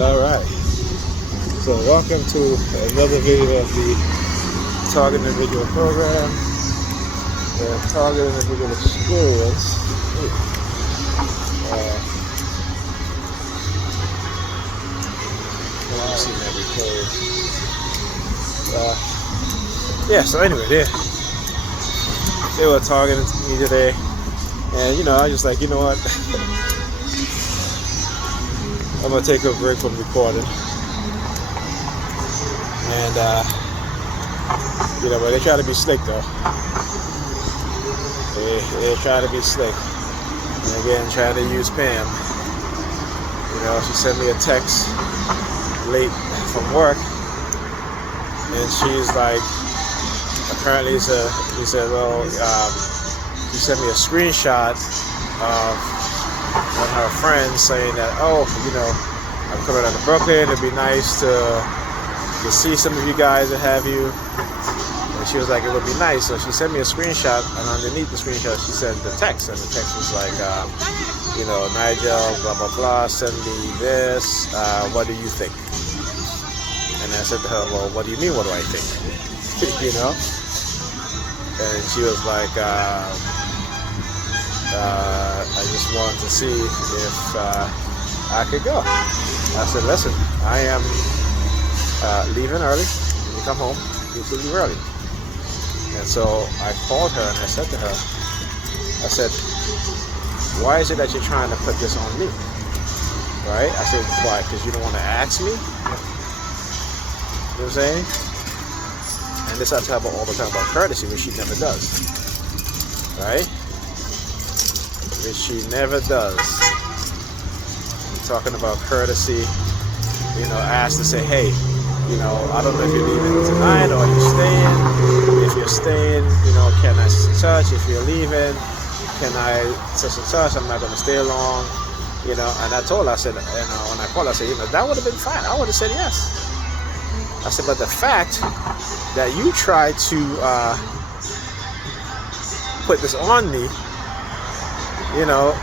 Alright, so welcome to another video of the Target Individual Program, the Target Individual Experience. Let me see that because yeah, so anyway, they were targeting me today, and I was just like, you know what, I'm gonna take a break from recording, and but they try to be slick though. They try to be slick, and again, trying to use Pam. She sent me a text late from work, and she's like, apparently she said, well, she sent me a screenshot of one of her friends saying that, oh, I'm coming out of Brooklyn, it'd be nice to see some of you guys and have you. And she was like, it would be nice. So she sent me a screenshot, and underneath the screenshot she sent the text, and the text was like, Nigel, blah blah blah, send me this, what do you think? And I said to her, well, what do you mean, what do I think? And she was like, I just wanted to see if I could go. I said, listen, I am leaving early. When you come home, you can leave early. And so I called her and I said to her, I said, why is it that you're trying to put this on me? Right? I said, why? Because you don't want to ask me? You know what I'm saying? And this I talk about all the time about courtesy, which she never does. Right? Which she never does. Talking about courtesy, ask to say, hey, I don't know if you're leaving tonight or you're staying. If you're staying, can I touch? If you're leaving, can I such and such? I'm not going to stay long. And I told her, I said, when I called her, I said, that would have been fine. I would have said yes. I said, but the fact that you tried to put this on me,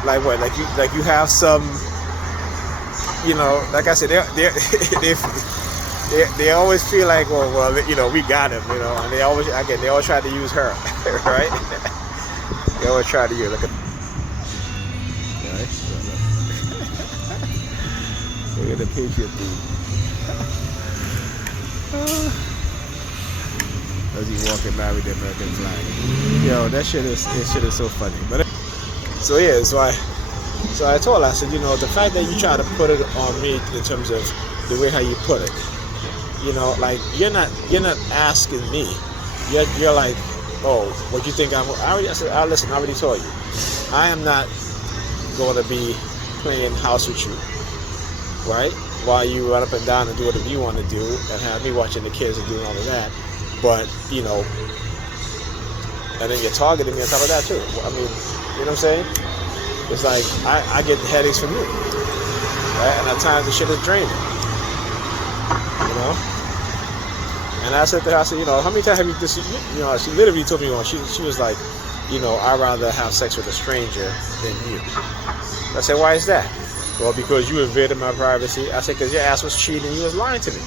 like what? Like you have some, like I said, they always feel like, well, we got him, and they always try to use her, right? They always try to use. Look at, right? Look at the Patriot dude. As he walking by with the American flag. That shit is so funny. But so yeah, so I told her, I said, the fact that you try to put it on me in terms of the way how you put it, like you're not asking me. You're like, oh, what you think I said, listen, I already told you. I am not going to be playing house with you, right? While you run up and down and do whatever you want to do and have me watching the kids and doing all of that. But, and then you're targeting me on top of that too. I mean, you know what I'm saying? It's like, I get the headaches from you, right? And at times the shit is draining, And I said to her, I said, how many times have you just, she literally told me, she was like, I'd rather have sex with a stranger than you. I said, why is that? Well, because you invaded my privacy. I said, because your ass was cheating, you was lying to me.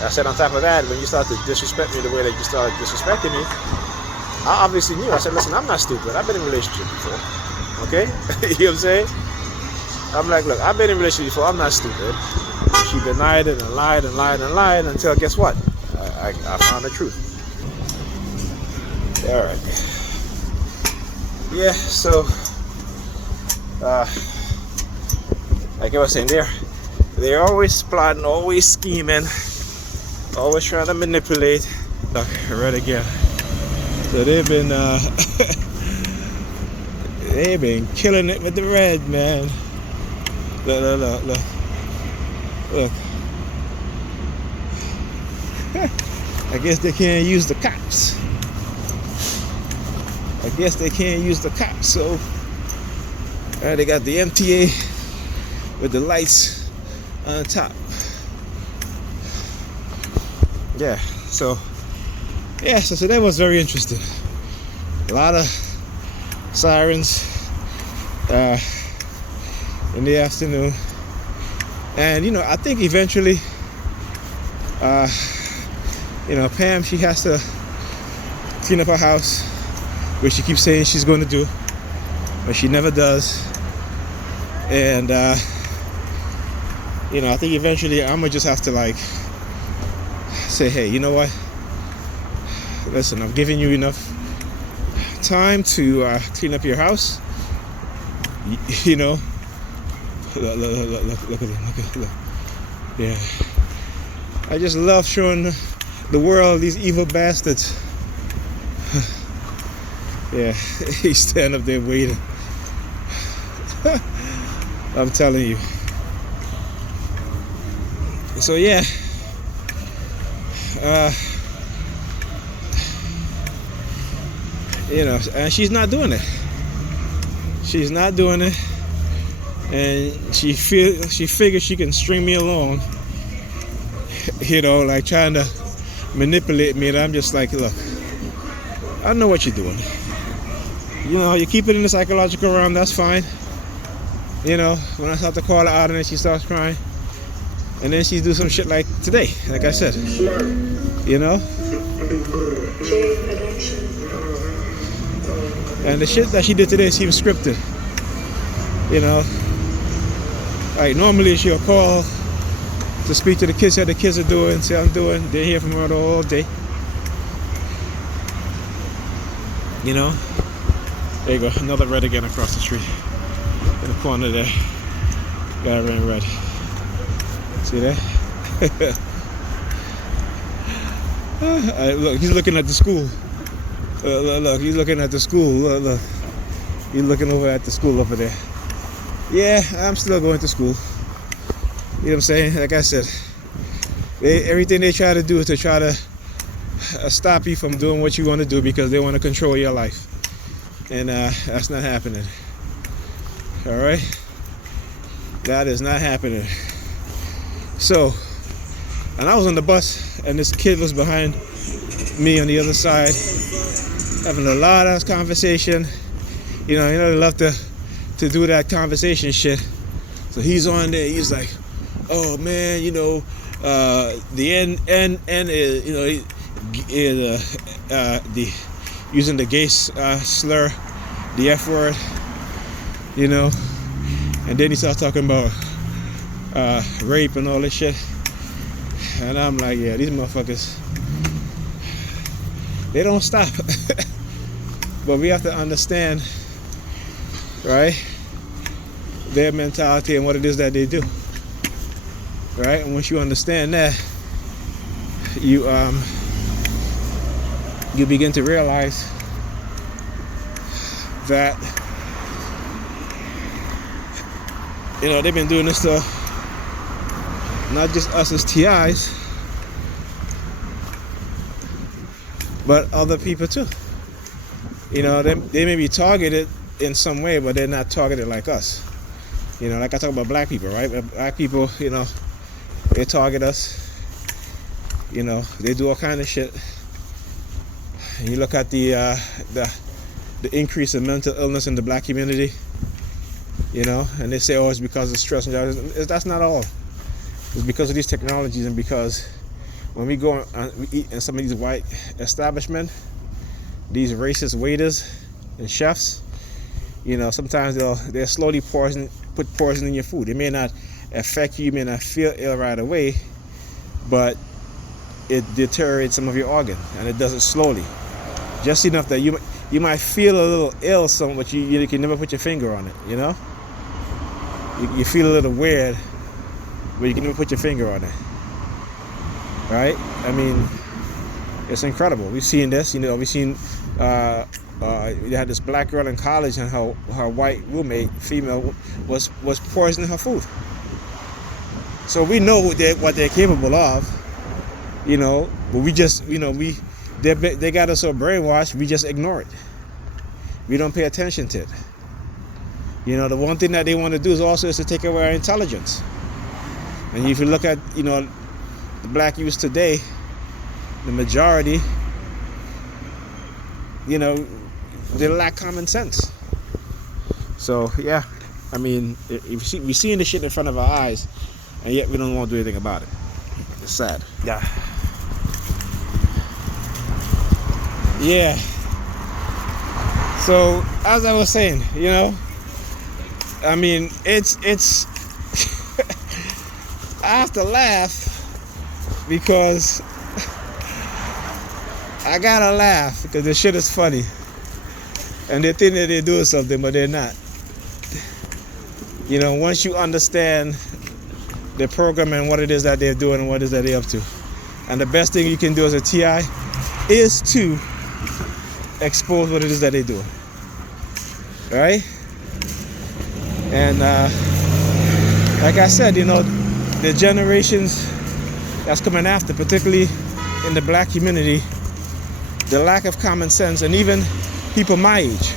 I said, on top of that, when you started to disrespect me the way that you started disrespecting me, I obviously knew. I said, listen, I'm not stupid. I've been in a relationship before. Okay? You know what I'm saying? I'm like, look, I've been in a relationship before. I'm not stupid. She denied it and lied and lied and lied until, guess what? I found the truth. All right. Yeah, so, like I was saying, they're always plotting, always scheming, always trying to manipulate. Look, right again. So they've been killing it with the red, man. Look. I guess they can't use the cops. So they got the MTA with the lights on top. Yeah, so that was very interesting. A lot of sirens, in the afternoon. And you know, I think eventually, you know, Pam, she has to clean up her house, which she keeps saying she's going to do, but she never does. And you know, I think eventually I'm gonna just have to like say, hey, you know what? Listen, I've given you enough time to clean up your house. You know, look at it. Yeah, I just love showing the world these evil bastards. Yeah, he's standing up there waiting. I'm telling you. So yeah, you know, and she's not doing it. She's not doing it, and she figures she can string me along. You know, like trying to manipulate me, and I'm just like, look, I know what you're doing. You know, you keep it in the psychological realm, that's fine. You know, when I start to call her out and then she starts crying, and then she do some shit like today, like I said. You know? And the shit that she did today seems scripted. You know? Like normally she'll call to speak to the kids, how the kids are doing, say I'm doing, they hear from her all day. You know? There you go, another red again across the street. In the corner there. Guy ran red. See that? Look, he's looking at the school. Look, he's looking at the school. Look. He's looking over at the school over there. Yeah, I'm still going to school. You know what I'm saying? Like I said, everything they try to do is to try to stop you from doing what you want to do because they want to control your life. And that's not happening. Alright? That is not happening. So, and I was on the bus, and this kid was behind me on the other side, having a lot of conversation. You know, they love to do that conversation shit. So he's on there. He's like, "Oh man, you know, the N is, you know, the using the gay slur, the F word, you know." And then he starts talking about rape and all this shit. And I'm like, yeah, these motherfuckers, they don't stop. But we have to understand, right, their mentality and what it is that they do. Right? And once you understand that, you begin to realize that, you know, they've been doing this to not just us as TIs, but other people too. You know, they may be targeted in some way, but they're not targeted like us. You know, like I talk about black people, right? Black people, you know, they target us. You know, they do all kind of shit. And you look at the increase in mental illness in the black community. You know, and they say, oh, it's because of stress. That's not all. It's because of these technologies, and because when we go and we eat in some of these white establishments, these racist waiters and chefs, you know, sometimes they'll slowly put poison in your food. It may not affect you, you may not feel ill right away, but it deteriorates some of your organ, and it does it slowly, just enough that you might feel a little ill, but you can never put your finger on it. You know, you feel a little weird, but you can never put your finger on it. Right? I mean, it's incredible. We've seen this. You know, we've seen. We had this black girl in college, and her white roommate, female, was poisoning her food. So we know what they're capable of. You know, but we just, you know, they got us so brainwashed, we just ignore it. We don't pay attention to it. You know, the one thing that they want to do is to take away our intelligence. And if you look at, you know, the black youth today, the majority, you know, they lack common sense. So yeah, I mean, we're seeing this shit in front of our eyes, and yet we don't want to do anything about it. It's sad. Yeah. Yeah. So as I was saying, you know, I mean, it's I have to laugh because I gotta laugh because the shit is funny, and they think that they're doing something, but they're not. You know, once you understand the program and what it is that they're doing and what it is that they're up to, and the best thing you can do as a TI is to expose what it is that they're doing, right? And like I said, you know, the generations that's coming after, particularly in the black community, the lack of common sense, and even people my age,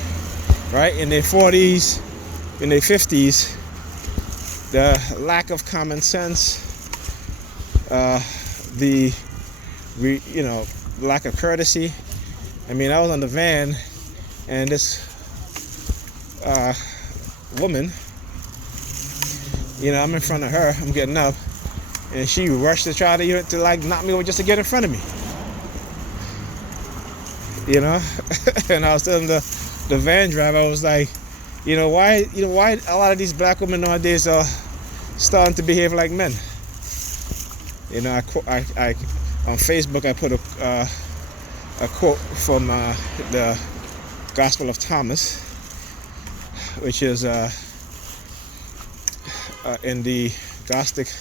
right, in their 40s, in their 50s, the lack of common sense, the lack of courtesy. I mean, I was on the van, and this woman, you know, I'm in front of her, I'm getting up, and she rushed to try to like knock me over just to get in front of me. You know, and I was telling the van driver, I was like, why a lot of these black women nowadays are starting to behave like men. You know, I on Facebook I put a quote from the Gospel of Thomas, which is in the Gnostic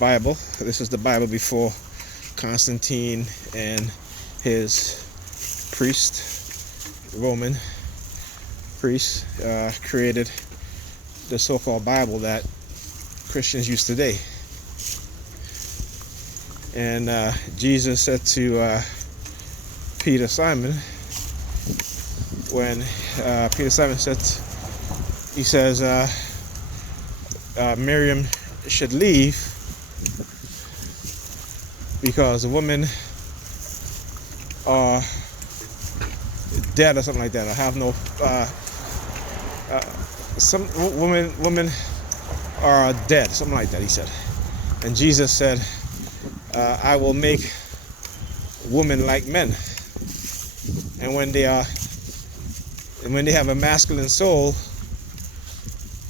Bible. This is the Bible before Constantine and his Roman priest, created the so-called Bible that Christians use today. And Jesus said to Peter Simon, when Peter Simon says Miriam should leave because the women are dead or something like that. I have no some women are dead, something like that, he said. And Jesus said, I will make women like men, and when they have a masculine soul,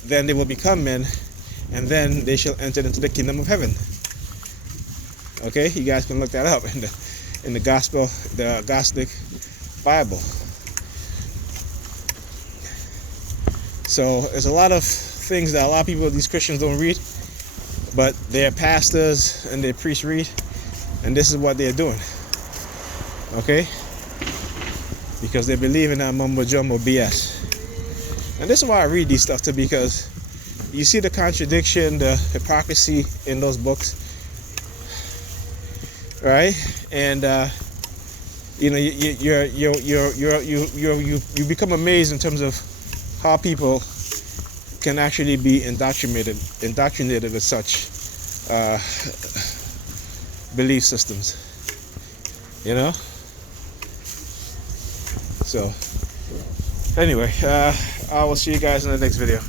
then they will become men, and then they shall enter into the kingdom of heaven. Okay, you guys can look that up in the gospel, the Gnostic Bible. So there's a lot of things that a lot of people, these Christians, don't read, but their pastors and their priests read, and this is what they're doing. Okay, because they believe in that mumbo jumbo BS. And this is why I read these stuff too, because you see the contradiction, the hypocrisy in those books, right? And you know, you become amazed in terms of how people can actually be indoctrinated with such belief systems, you know. So anyway, I will see you guys in the next video.